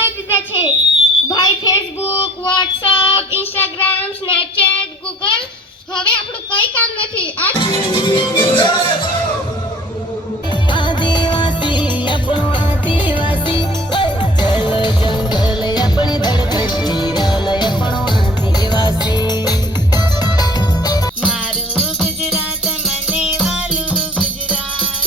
બનાવી દીધા છે ભાઈ. Facebook, WhatsApp, Instagram, Snapchat, Google. હવે આપણું કઈ કામ નથી. આદિવાસી આપણો આદિવાસી, જલ જંગલ આપણી ધડકન, નિરાલ આપણો આદિવાસી. મારું ગુજરાત મને વાલું ગુજરાત.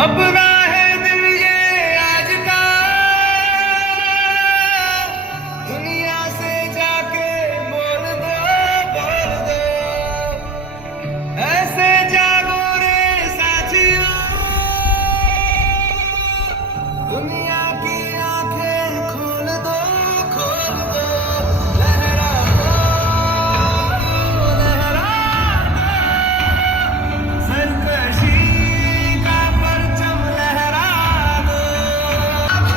अपना है दिल ये आज का, दुनिया से जाके बोल दो, ऐसे जागो रे साथियों, दुनिया की आंखें खोल दो, लहरा दो, लहरा दो, सरकशी का परचम लहरा दो,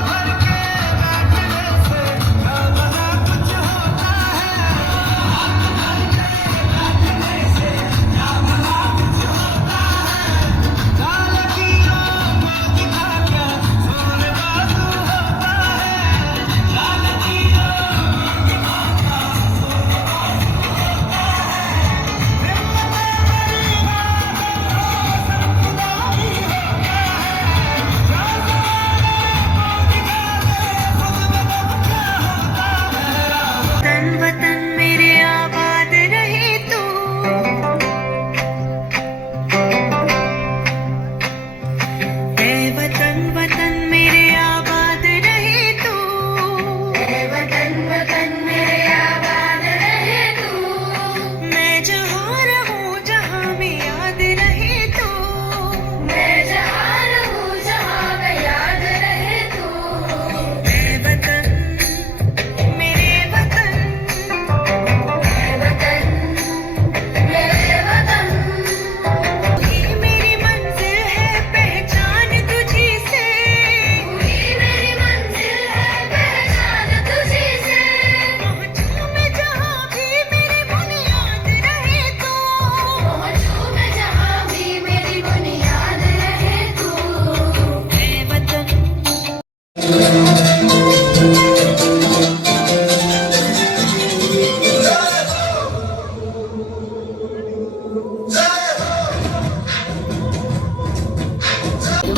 भर के बैठने से क्या बना कुछ होता है, लाल कीरों को दिखा क्या सोने बाजू होता है, लाल कीरों तन वतन मेरे आबाद रहे तू, ऐ वतन वतन मेरे आबाद रहे तू, ऐ वतन वतन मेरे आबाद रहे तू. मैं जहाँ रहूँ जहाँ में याद रहे तू, मैं जहाँ रहूँ जहाँ में याद रहे तू. ऐ वतन मेरे वतन, ऐ वतन मेरे वतन. ये मेरी मंजिल है पहचान तुझी से, ये मेरी मंजिल है पहचान तुझी से. पहुँचूं मैं जहाँ भी मेरी बुनियाद रहे तो, पहुँचूं मैं जहाँ भी मेरी बुनियाद रहे तो. ऐ वतन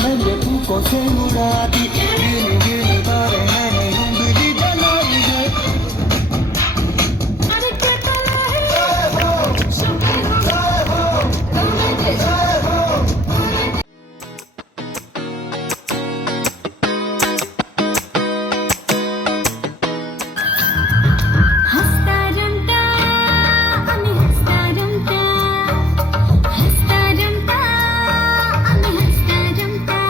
मैंने फूकों से उड़ा दी, गिन गिन तारे मैंने उंगली जलाई है, हसता रमता आम्ही हसता रमता, हसता रमता आम्ही हसता रमता.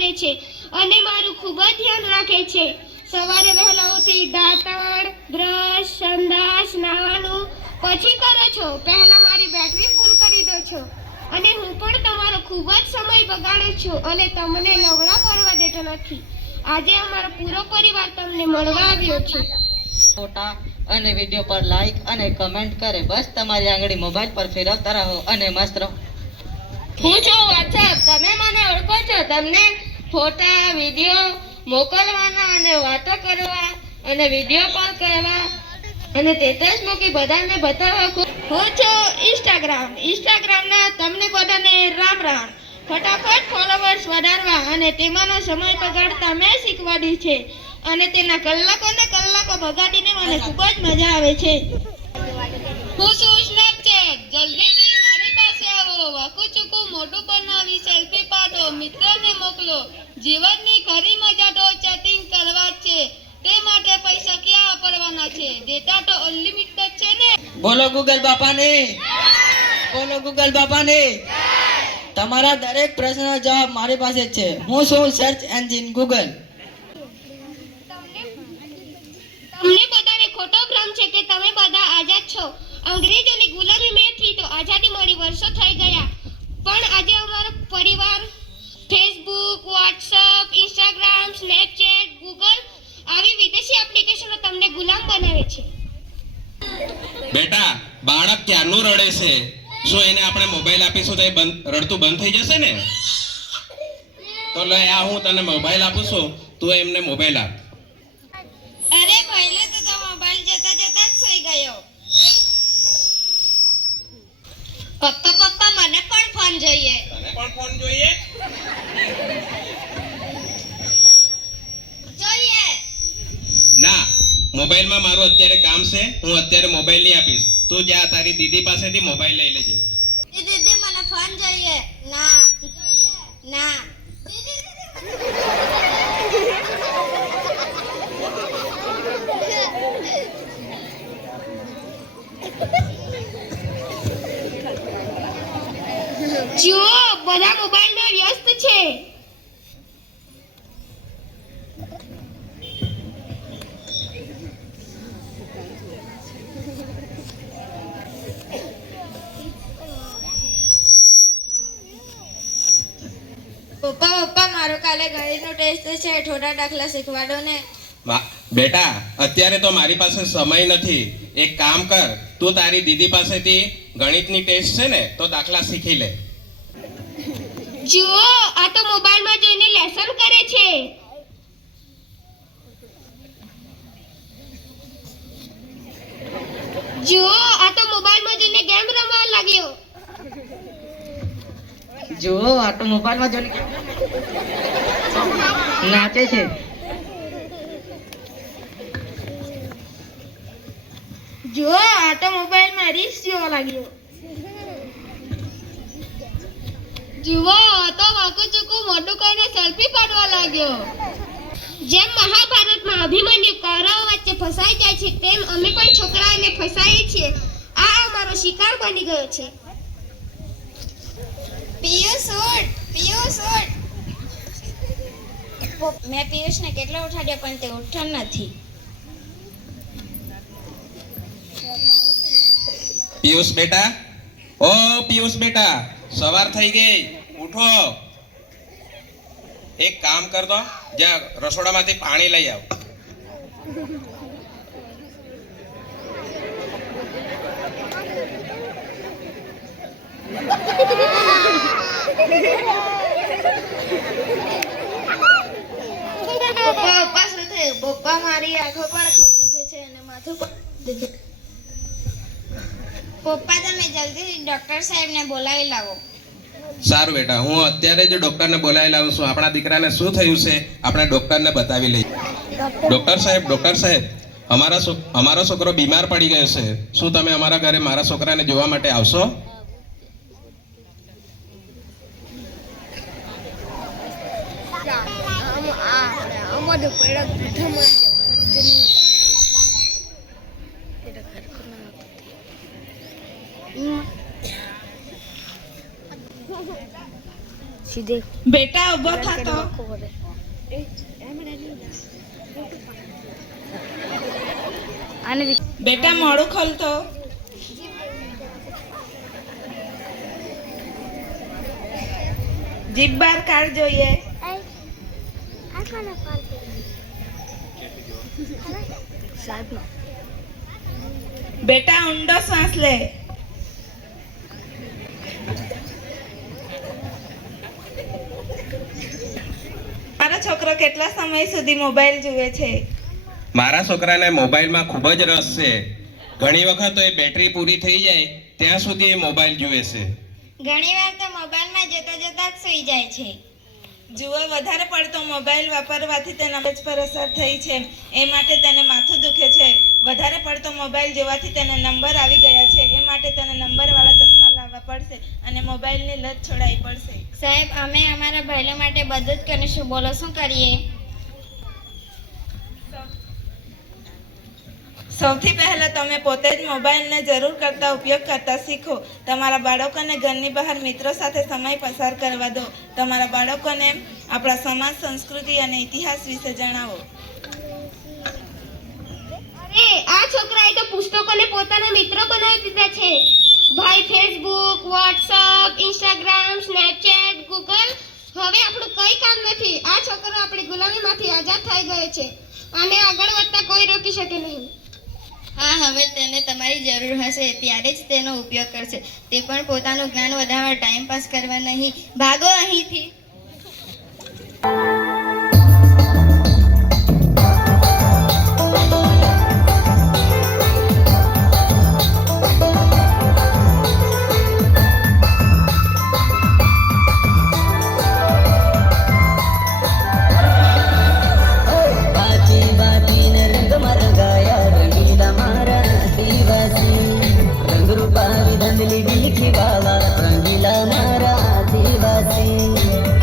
કરે છે અને મારું ખૂબ જ ધ્યાન રાખે છે. સવારે વહેલા ઉઠી દાંતણ, બ્રશ, સંડાસ, નાવાનું પછી કરો છો. પહેલા મારી બેટરી ફૂલ કરી દો છો અને હું પણ તમારો ખૂબ જ સમય બગાડું છું અને તમને નવરા કરવા દેતો નથી. આજે અમારો પૂરો પરિવાર તમને મળવા આવ્યો છે. ફોટા અને વિડીયો પર લાઈક અને કમેન્ટ કરે. બસ તમારી આંગળી મોબાઈલ પર ફેરવતા રહો અને મસ્ત રહો. હું છું WhatsApp. તમે મને ઓળખો છો. તમને ફોટા, વિડીયો મોકલવાના અને વાતો કરવા અને વિડીયો કોલ કરવા અને સ્ટેટસ મૂકી બધાને બતાવવા. હું છું ઇન્સ્ટાગ્રામના તમને બધાને રામ રામ. ફટાફટ ફોલોવર્સ વધારવા અને તેમાંનો સમય બગાડતા મેં શીખવાડ્યું છે અને તેના કલાકો બગાડીને મને ખૂબ જ મજા આવે છે. હું છું સ્નેપચેટ. જલ્દીથી મારી પાસે આવો. વાકું ચૂકું મોઢું બનાવી સેલ્ફી પાડો, મિત્રોને મોકલો. જીવનની ખરી મજા તો ચેટિંગ કરવા જ છે. તે માટે પૈસા ક્યાં વાપરવાના છે? ડેટા તો અનલિમિટેડ છે ને. બોલો ગૂગલ બાપાની, બોલો ગૂગલ બાપાની. તમારા દરેક પ્રશ્નનો જવાબ મારી પાસે જ છે. હું છું સર્ચ એન્જિન ગૂગલ. તમને બધાને ખોટો ભ્રમ છે કે તમે બધા આઝાદ છો. અંગ્રેજોની ગુલામીમાંથી તો આઝાદી મળી વર્ષો થઈ ગયા, પણ આજે અમારો પરિવાર Facebook, WhatsApp, Instagram, Snapchat, Google આવી વિદેશી એપ્લિકેશનો તમને ગુલામ બનાવે છે. બેટા, બાળક ક્યારનું રડે છે? શું એને આપણે મોબાઈલ આપીશું તો એ રડતું બંધ થઈ જશે ને? તો લે આ હું તને મોબાઈલ આપું છું, તું એમને મોબાઈલ આપ. અરે પહેલે તો મોબાઈલ જતા જ સૂઈ ગયો. પપ્પા મને પણ ફોન જોઈએ. તને પણ ફોન જોઈએ? ના, મોબાઈલમાં મારું અત્યારે કામ છે. હું અત્યારે મોબાઈલ નહીં આપીશ. તું જા તારી દીદી પાસેથી મોબાઈલ લઈ લેજે. દીદી મને ફોન જોઈએ. ના. જુઓ, બધા મોબાઈલમાં વ્યસ્ત છે. પપ્પા મારો કાલે ગણિતનો ટેસ્ટ છે. થોડા દાખલા શીખવાડો ને. બેટા, અત્યારે તો મારી પાસે સમય નથી. એક કામ કર, તું તારી દીદી પાસેથી ગણિતની ટેસ્ટ છે ને તો દાખલા શીખી લે. જુઓ, આ તો મોબાઈલમાં જોઈને લેસન કરે છે. જુઓ, આ તો મોબાઈલમાં જોઈને ગેમ રમવા લાગ્યો. જુઓ, આ તો મોબાઈલમાં જોઈને નાચે છે. જુઓ, આ તો મોબાઈલમાં રીલ્સ જોવા લાગ્યો. જુઓ, આ તો વાકું ચૂકું મોઢું કરીને સેલ્ફી પાડવા લાગ્યો. જેમ મહાભારતમાં અભિમન્યુ કૌરવો વચ્ચે ફસાઈ જાય છે, તેમ અમે પણ છોકરાઓને ફસાઈએ છીએ. આ અમારો શિકાર બની ગયો છે. પિયુષ મેં પિયુષને કેટલો ઉઠાડ્યો પણ તે ઉઠતો નથી. પિયુષ બેટા, ઓ પિયુષ બેટા, સવાર થઈ ગઈ, ઉઠો. એક કામ કર દો, જ્યાં રસોડામાંથી પાણી લઈ આવ. પપ્પા શું થયું? પપ્પા મારી આંખો પણ ખૂબ દુખે છે અને માથું પણ દુખે. પપ્પા તમે જલ્દી ડોક્ટર સાહેબને બોલાવી લાવો. સારું બેટા, હું અત્યારે જ ડોક્ટરને બોલાવી લાવું છું. આપણા દીકરાને શું થયું છે આપણે ડોક્ટરને બતાવી લઈએ. ડોક્ટર સાહેબ, અમારો છોકરો બીમાર પડી ગયો છે. શું તમે અમારા ઘરે મારા છોકરાને જોવા માટે આવશો? બેટા ઊભો થતો. બેટા મોડું ખોલતો. જીભ બાર કાઢ જોઈએ. બેટા ઊંડો શ્વાસ લે. મારો છોકરો કેટલા સમય સુધી મોબાઈલ જુએ છે? મારા છોકરાને મોબાઈલમાં ખૂબ જ રસ છે. ઘણી વખત તો એ બેટરી પૂરી થઈ જાય ત્યાં સુધી એ મોબાઈલ જુએ છે. ઘણીવાર તો મોબાઈલમાં જતા જતા જ સૂઈ જાય છે. જુઓ, વધારે પડતો મોબાઈલ વાપરવાથી તેના મગજ પર અસર થઈ છે. એ માટે તેને માથું દુખે છે. વધારે પડતો મોબાઈલ જોવાથી તેને નંબર આવી ગયા છે. એ માટે તેને નંબરવાળા ચશ્મા લાવવા પડશે અને મોબાઈલની લત છોડાવી પડશે. સાહેબ, અમે અમારા ભાઈઓ માટે બધું જ કરીશું. બોલો શું કરીએ? સૌથી પહેલા તમે પોતે જ મોબાઈલને જરૂર કરતા ઉપયોગ કરતા શીખો. તમારા બાળકોને ઘરની બહાર મિત્રો સાથે સમય પસાર કરવા દો. તમારા બાળકોને આપણા સમાજ, સંસ્કૃતિ અને ઇતિહાસ વિશે જણાવો. અરે, આ છોકરાએ તો પુસ્તકોને પોતાના મિત્રો બનાવી દીધા છે. ભાઈ, Facebook, WhatsApp, Instagram, Snapchat, Google, હવે આપણું કંઈ કામ નથી. આ છોકરો આપણી ગુલામીમાંથી આઝાદ થઈ ગયો છે. આને આગળ વધતા કોઈ રોકી શકે નહીં. હા, હવે તેને તમારી જરૂર હશે ત્યારે જ તેનો ઉપયોગ કરશે. તે પણ પોતાનું જ્ઞાન વધારવા, ટાઈમ પાસ કરવા નહીં. ભાગો અહીંથી. बाती बाती ने रंगમાં રંગાયા રંગીલા મારા આદિવાસી રંગરૂપા વિધંગલી દિલખી વાલા રંગીલા મારા આદિવાસી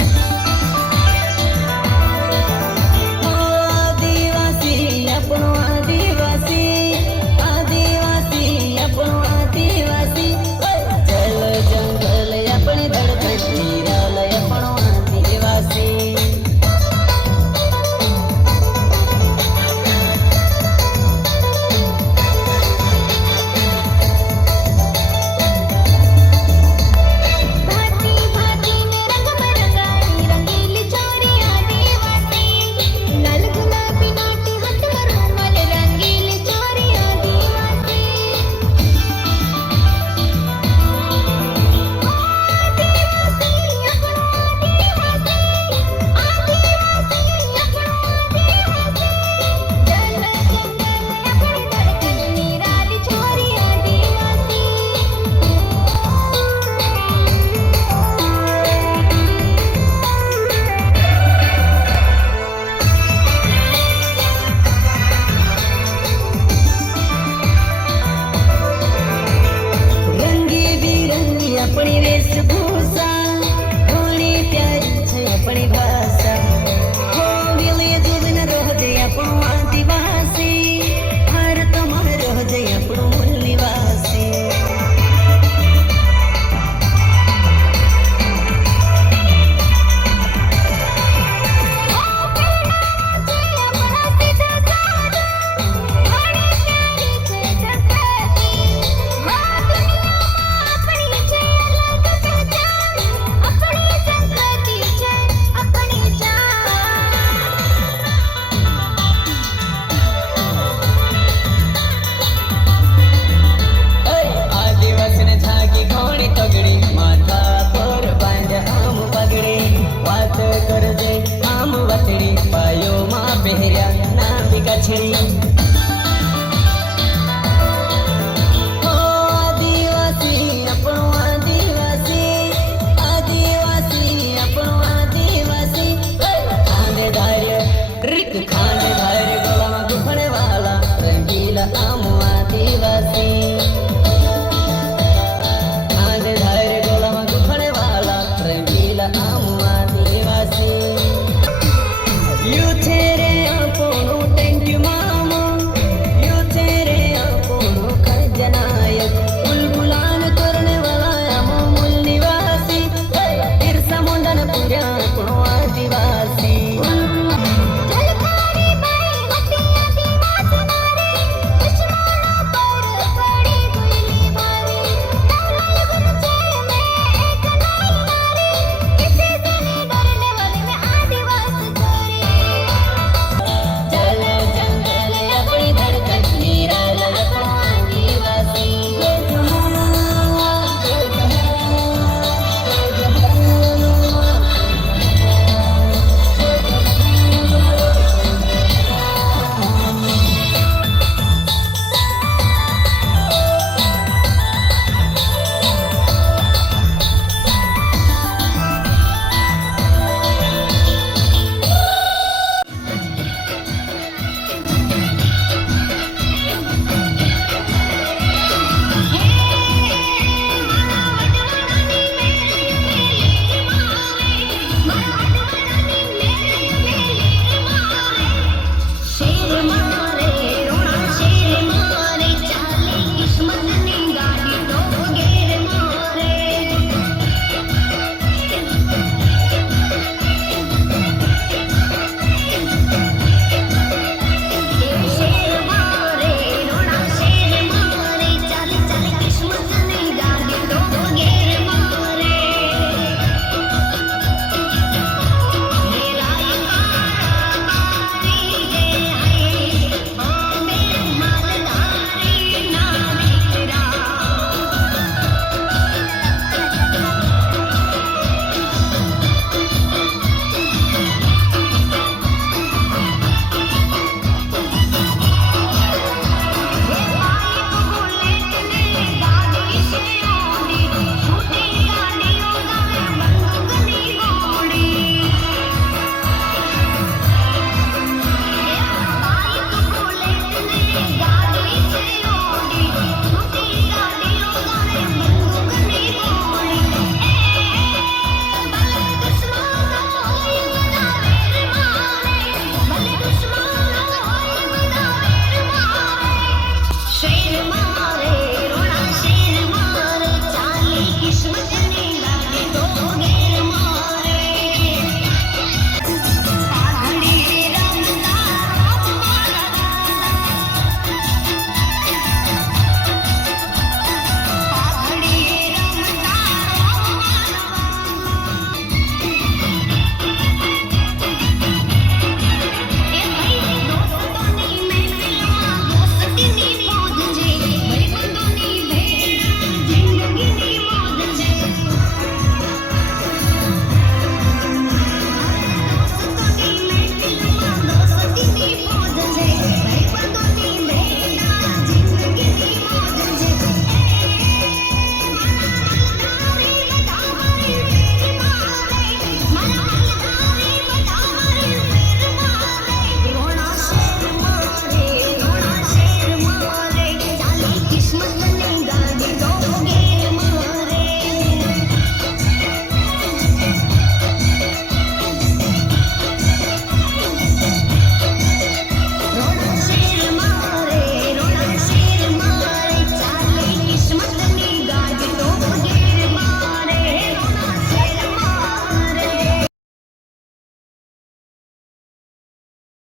निवासी